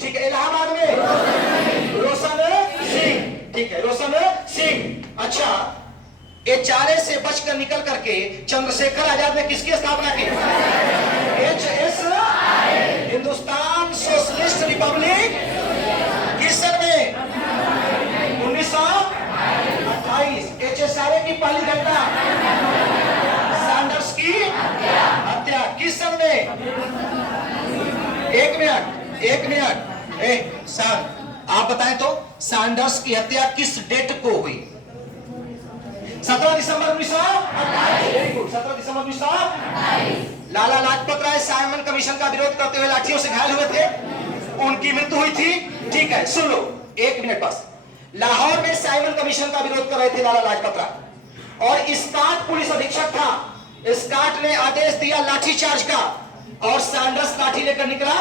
ठीक है। इलाहाबाद में रोशन सिंह, ठीक है, रोशन सिंह। अच्छा, एचआरए से बचकर निकल करके चंद्रशेखर आजाद ने किसकी स्थापना की? HSI, हिंदुस्तान सोशलिस्ट रिपब्लिक, किस सन में? 1928। HSI की पहली घटना सैंडर्स की हत्या, किस सन में? एक मिनट, आप बताएं तो सैंडर्स की हत्या किस डेट को हुई? 17 दिसंबर 1928। 17 दिसंबर 1928। लाला लाजपत राय साइमन कमीशन का विरोध करते हुए लाठियों से घायल हुए थे, उनकी मृत्यु हुई थी, ठीक है। सुन लो, 1 मिनट बस। लाहौर में साइमन कमीशन का विरोध कर रहे थे लाला लाजपत राय, और स्कॉट पुलिस अधीक्षक था। स्कॉट ने आदेश दिया लाठीचार्ज का, और सैंडर्स लाठी लेकर निकला,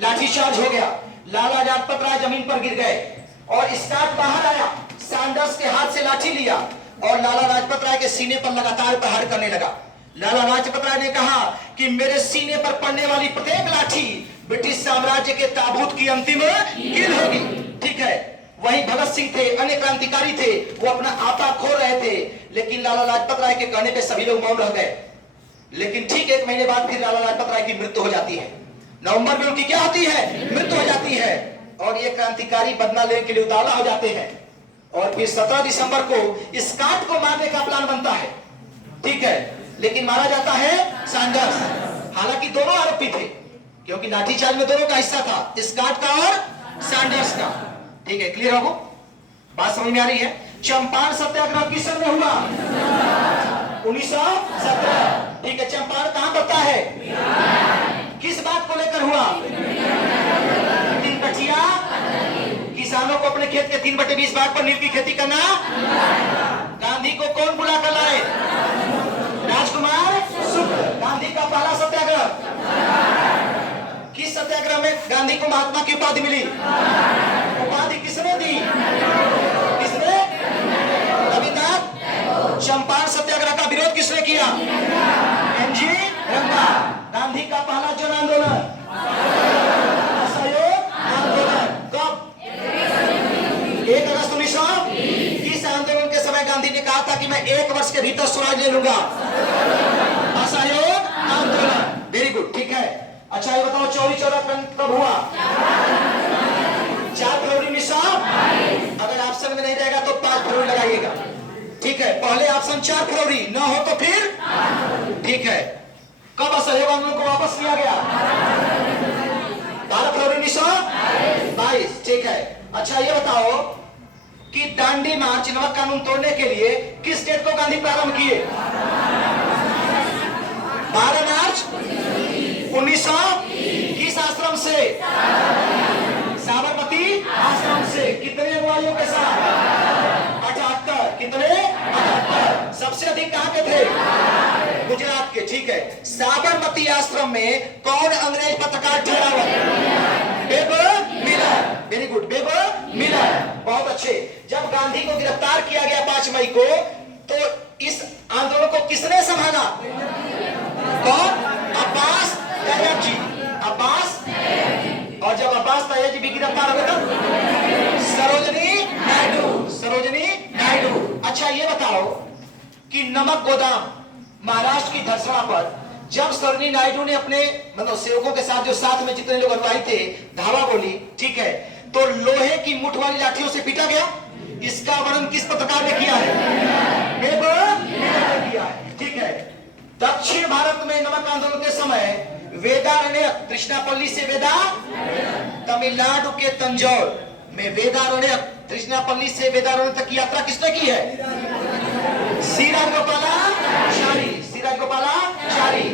लाठीचार्ज हो गया, लाला लाजपत राय जमीन पर गिर गए, और स्कॉट बाहर आया, सैंडर्स के हाथ से लाठी लिया और लाला लाजपत राय के सीने पर लगातार प्रहार करने लगा। लाला लाजपत राय ने कहा कि मेरे सीने पर पड़ने वाली प्रत्येक लाठी ब्रिटिश साम्राज्य के ताबूत की अंतिम कील होगी, ठीक है। वहीं भगत सिंह थे, अन्य क्रांतिकारी थे, वो अपना आपा खो रहे थे, लेकिन लाला लाजपत राय के कहने पे सभी लोग मौन रह गए। लेकिन ठीक 1 महीने बाद फिर लाला लाजपत राय की मृत्यु हो जाती है। नवंबर में उनकी क्या होती है? मृत्यु हो जाती है, और ये क्रांतिकारी बदला लेने के लिए उतावला हो जाते हैं। और फिर 17 दिसंबर को स्कॉट को मारने का प्लान बनता है, ठीक है, लेकिन मारा जाता है सैंडर्स। हालांकि दोनों आरोपी थे, क्योंकि लाठीचार्ज में दोनों का हिस्सा था, स्कॉट का और सैंडर्स का, ठीक है। क्लियर हो? बात समझ में आ रही है? चंपारण सत्याग्रह किस सन में हुआ? 1917, ठीक है। चंपारण कहां पड़ता है? किस बात को लेकर हुआ? 3 कठिया, किसानों को अपने खेत के 3/20 भाग पर नील की खेती करना। गांधी को कौन बुला कर लाए? राजकुमार शुक्ल। गांधी का पहला सत्याग्रह, किस सत्याग्रह में गांधी को महात्मा की उपाधि मिली? उपाधि किसने दी? चंपारण सत्याग्रह का विरोध किसने किया? एमजी रंगा। गांधी का पहला जन आंदोलन, असहयोग आंदोलन, कब? 1 अगस्त 1920। इस आंदोलन के समय गांधी ने कहा था कि मैं 1 वर्ष के भीतर स्वराज ले लूंगा। असहयोग आंदोलन, वेरी गुड, ठीक है। अच्छा ये बताओ चौरी चौरा कब हुआ? 4 फरवरी 1922। अगर ऑप्शन में नहीं रहेगा तो 5 फरवरी लगाइएगा, ठीक है। पहले ऑप्शन 4 फरवरी, ना हो तो फिर, ठीक है। कब असहयोग आंदोलन को वापस लिया गया? 12 फरवरी 1922, ठीक है। अच्छा ये बताओ कि दांडी मार्च, नमक कानून तोड़ने के लिए किस डेट को गांधी प्रारंभ किए? 12 मार्च 1900। किस आश्रम से? साबरमती आश्रम से। कितने अनुयायियों के साथ? 78। कितने? 78। सबसे अधिक कहां के थे? गुजरात के, ठीक है। साबरमती आश्रम में कौन अंग्रेज पत्रकार ठहरा हुआ? Weber Miller, very good, Weber Miller, बहुत अच्छे। जब गांधी को गिरफ्तार किया गया 5 मई को, तो इस आंदोलन को किसने संभाला? कौन? अब्बास तैयब जी। अब्बास, और जब अब्बास तैयब जी भी गिरफ्तार हो गए तो सरोजनी नायडू, सरोजनी नायडू। अच्छा ये बताओ कि नमक गोदाम महाराष्ट्र की धर्षणा पर जब सरोजनी नायडू ने अपने मतलब सेवकों के साथ, जो साथ में जितने लोग अनुयायी थे, धावा बोली, ठीक है, तो लोहे की मुठ वाली लाठियों से पीटा गया। इसका वर्णन किस पत्रकार ने किया है? बेबर मिलर ने किया है, ठीक है। दक्षिण भारत में नमक आंदोलन के समय वेदारण्य, तृष्णापल्ली से वेदा, तमिलनाडु के तंजौर में वेदारण्य, तृष्णापल्ली से वेदारण्य तक की यात्रा किसने की है? सी राजगोपालाचारी, सी राजगोपालाचारी।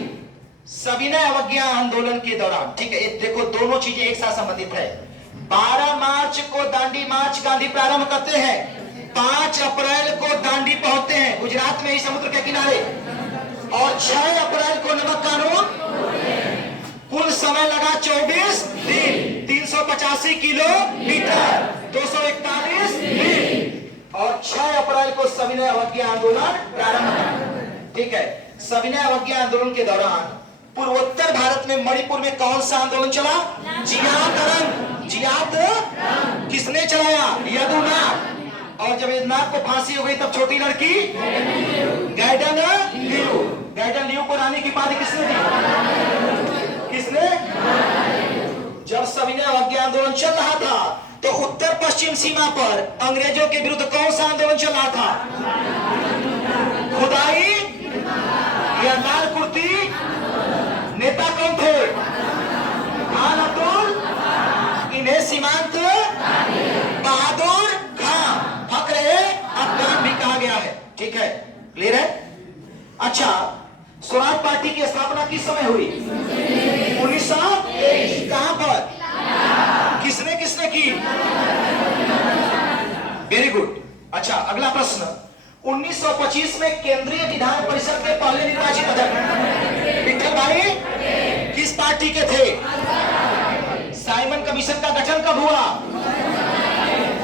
सविनय अवज्ञा आंदोलन के दौरान, ठीक है, देखो दोनों चीजें एक साथ संबंधित है। 12 मार्च को दांडी मार्च गांधी प्रारंभ करते हैं, 5 अप्रैल को दांडी पहुंचते हैं गुजरात में ही समुद्र के किनारे, और 6 अप्रैल को नमक कानून। कुल समय लगा 24 दिन, 385 किलोमीटर, 241 मील, और 6 अप्रैल को सविनय अवज्ञा आंदोलन प्रारंभ हुआ, ठीक है। सविनय अवज्ञा आंदोलन के दौरान पूर्वोत्तर भारत में मणिपुर में कौन सा आंदोलन चला? जियात रंग। जियात किसने चलाया? यदुनाथ। और जब यदुनाथ को फांसी हो गई तब छोटी लड़की गैडन लियू, गैडन लियू को रानी की उपाधि किसने दी? किसने? जब सविनय अवज्ञा आंदोलन चल रहा था तो उत्तर पश्चिम सीमा पर अंग्रेजों के विरुद्ध कौन सा आंदोलन चल रहा था? खुदाई या लाल कुर्ती? नेता कौन थे? खान अब्दुल, इन्हें सीमांत बहादुर खान, फखरे अफगान भी कहा गया है, ठीक है, क्लियर है। अच्छा, स्वराज पार्टी की स्थापना किस समय हुई? 1923। कहां पर? किसने किसने की? Very good. अच्छा अगला प्रश्न, 1925 में केंद्रीय विधान परिषद के पहले निर्वाचित अध्यक्ष विठल भाई किस पार्टी के थे? साइमन कमीशन का गठन कब हुआ?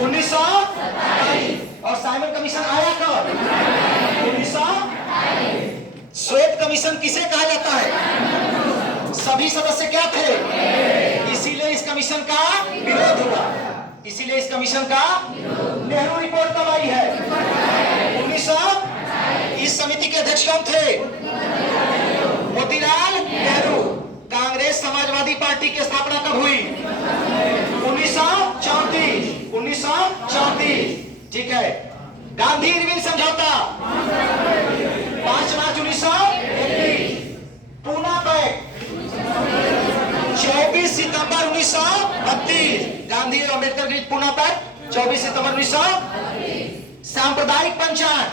1927। और साइमन कमीशन आया कब? 1927। श्वेत कमीशन किसे कहा जाता है? सभी सदस्य क्या थे? इसीलिए इस कमीशन का विरोध हुआ, इसीलिए इस कमीशन का। नेहरू रिपोर्ट कब आई है? 1900। इस समिति के अध्यक्ष कौन थे? मोतीलाल नेहरू। कांग्रेस समाजवादी पार्टी की स्थापना कब हुई? 1934। 1934, ठीक है। गांधी इरविन समझौता 5 मार्च 1931। पूना पैक्ट 24 सितंबर 1932। गांधी और अम्बेडकर के पूना पैक्ट 24 सितंबर 1932। सांप्रदायिक पंचायत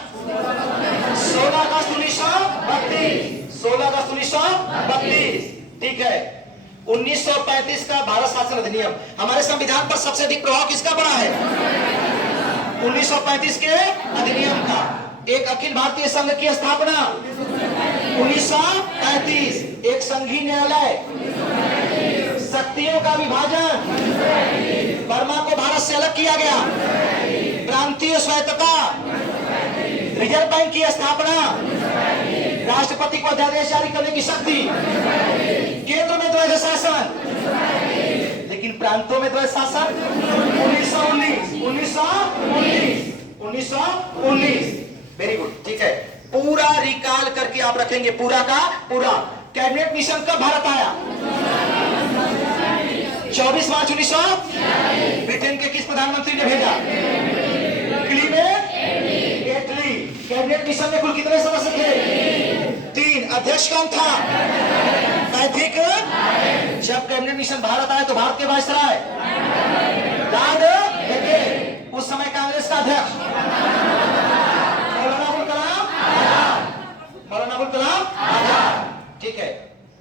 16 अगस्त 1932। 16 अगस्त 1932, ठीक है। 1935 का भारत शासन अधिनियम, हमारे संविधान पर सबसे अधिक प्रभाव किसका पड़ा है? 1935 के अधिनियम का। एक अखिल भारतीय संघ की स्थापना 1935। एक संघीय न्यायालय, शक्तियों का विभाजन, बर्मा को भारत से अलग किया गया, प्रांतीय स्वायत्तता, रिजर्व बैंक की स्थापना, राष्ट्रपति को अध्यादेश जारी करने की शक्ति, केंद्र में द्वैध शासन, लेकिन प्रांतों में द्वैध शासन 1919 वेरी गुड, ठीक है। पूरा रिकॉल करके आप रखेंगे, पूरा का पूरा। कैबिनेट मिशन कब भारत आया? 24 मार्च 1900। ब्रिटेन के किस प्रधानमंत्री ने भेजा? क्लीमेंट एटली। कैबिनेट मिशन में कुल कितने सदस्य थे? 3। अध्यक्ष कौन था? पैथिक। जब कैबिनेट मिशन भारत आया तो भारत के वायसराय लॉर्ड बेकेन, उस समय कांग्रेस का अध्यक्ष मौलाना अबुल कलाम आजाद। ठीक है,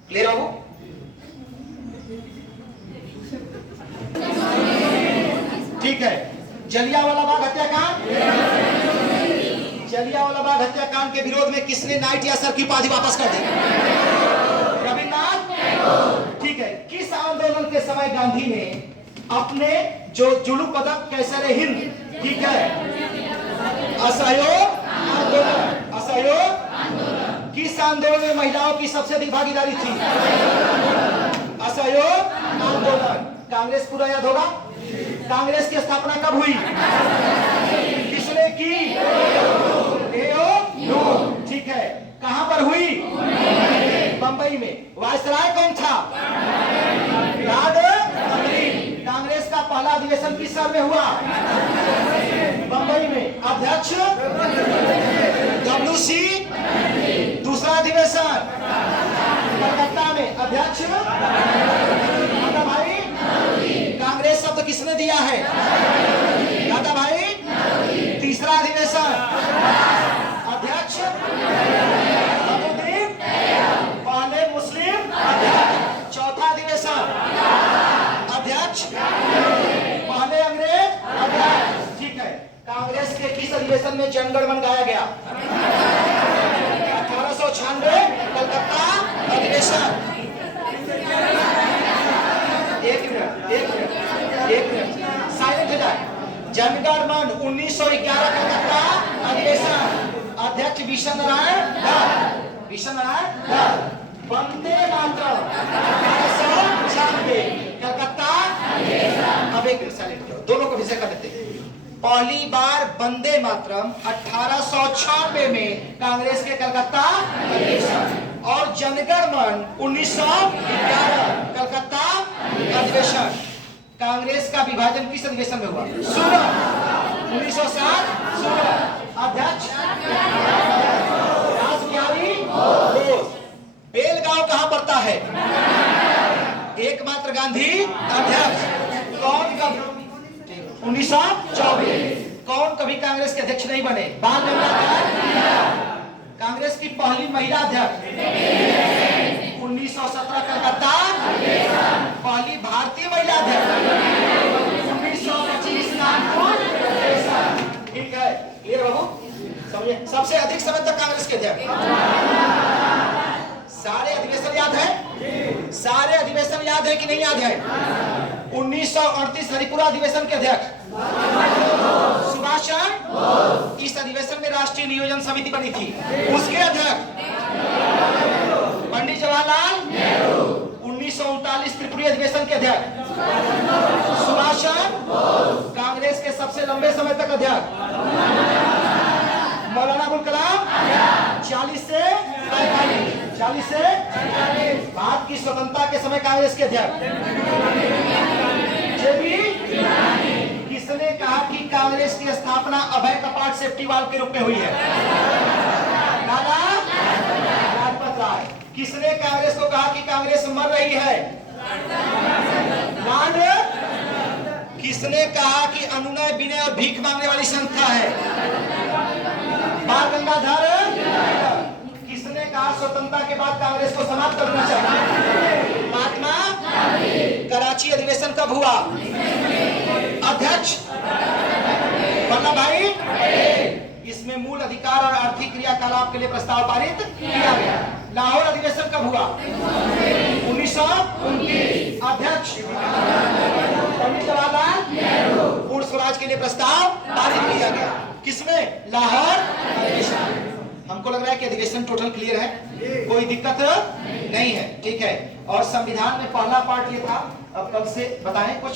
क्लियर हो? ठीक है। जलियांवाला बाग हत्याकांड, जलियांवाला बाग हत्याकांड के विरोध में किसने नाइट या सर की उपाधि वापस कर दी? रविन्द्रनाथ। ठीक है। किस आंदोलन के समय गांधी ने अपने जो जुलूम पदक कैसर हिंद, ठीक है, असहयोग आंदोलन, असहयोग किस आंदोलन में महिलाओं की सबसे अधिक भागीदारी थी? असहयोग आंदोलन। कांग्रेस पूरा याद होगा। कांग्रेस की स्थापना कब हुई? किसने की? एओ। ठीक है। कहां पर हुई? बंबई में। वायसराय कौन था? लॉर्ड बेकेन। कांग्रेस का पहला अधिवेशन किस साल में हुआ? बंबई में। अध्यक्ष WC। दूसरा अधिवेशन कलकत्ता में। अध्यक्ष दादा भाई। कांग्रेस शब्द किसने दिया है? दादा भाई। तीसरा अधिवेशन अध्यक्ष अब्दुद्दीन, पहले मुस्लिम अध्यक्ष। चौथा अधिवेशन अध्यक्ष पहले अंग्रेज अध्यक्ष। ठीक है। कांग्रेस के किस अधिवेशन में जनगण मन गाया गया? 1896 कलकत्ता अधिवेशन। एक मिनट साइलेंट हो जाए। जनगण मन 1911 कलकत्ता अधिवेशन। अध्यक्ष विश्व नारायण दत्त। वंदे मातरम 1896 कलकत्ता। अब एक मिनट साइलेंट हो, दोनों को विषय कर देते हैं। पहली बार वंदे मातरम 1896 में कांग्रेस के कलकत्ता अधिवेशन, और जनगण मन 1911 कलकत्ता अधिवेशन। कांग्रेस का विभाजन किस अधिवेशन में हुआ? 1907 अध्यक्ष रासबिहारी बोस। बेलगांव कहां पड़ता है? एकमात्र गांधी अध्यक्ष। कौन कब? 1924। कौन कभी कांग्रेस के अध्यक्ष नहीं बने? बाल गंगाधर। कांग्रेस की पहली महिला अध्यक्ष 1917 कलकत्ता। पहली भारतीय महिला अध्यक्ष 1925 कानपुर। ठीक है, क्लियर बाबू? समझे? सबसे अधिक समय तक कांग्रेस के अध्यक्ष। सारे अधिवेशन याद है? सारे अधिवेशन याद है कि नहीं याद है? 1938 हरिपुरा अधिवेशन के अध्यक्ष सुभाष चंद्र। इस अधिवेशन में राष्ट्रीय नियोजन समिति बनी थी, उसके अध्यक्ष पंडित जवाहरलाल नेहरू। 1939 त्रिपुरी अधिवेशन के अध्यक्ष सुभाष चंद्र। कांग्रेस के सबसे लंबे समय तक अध्यक्ष मौलाना अबुल कलाम। 40 से 45 भारत की स्वतंत्रता के समय कांग्रेस के अध्यक्ष जेबी। किसने कहा कि कांग्रेस की स्थापना अभय कपाट सेफ्टी वाल्व के रूप में हुई है? लाला लाजपत राय। किसने कांग्रेस को कहा कि कांग्रेस मर रही है? लॉर्ड। किसने कहा कि अनुनय विनय और भीख मांगने वाली संस्था है? बाल गंगाधर। किसने कहा स्वतंत्रता के बाद कांग्रेस को समाप्त करना चाहिए? महात्मा गांधी। कराची अधिवेशन कब हुआ? अध्यक्ष वल्लभ भाई। इसमें मूल अधिकार और आर्थिक क्रियाकलाप के लिए प्रस्ताव पारित किया गया। लाहौर अधिवेशन कब हुआ? 1929। अध्यक्ष पंडित जवाहरलाल नेहरू। पूर्ण स्वराज के लिए प्रस्ताव पारित किया गया। किसमें? लाहौर। हमको लग रहा है कि अधिवेशन टोटल क्लियर है, कोई दिक्कत नहीं है, ठीक है। और संविधान में पहला पार्ट ये था, अब कल से बताएं कुछ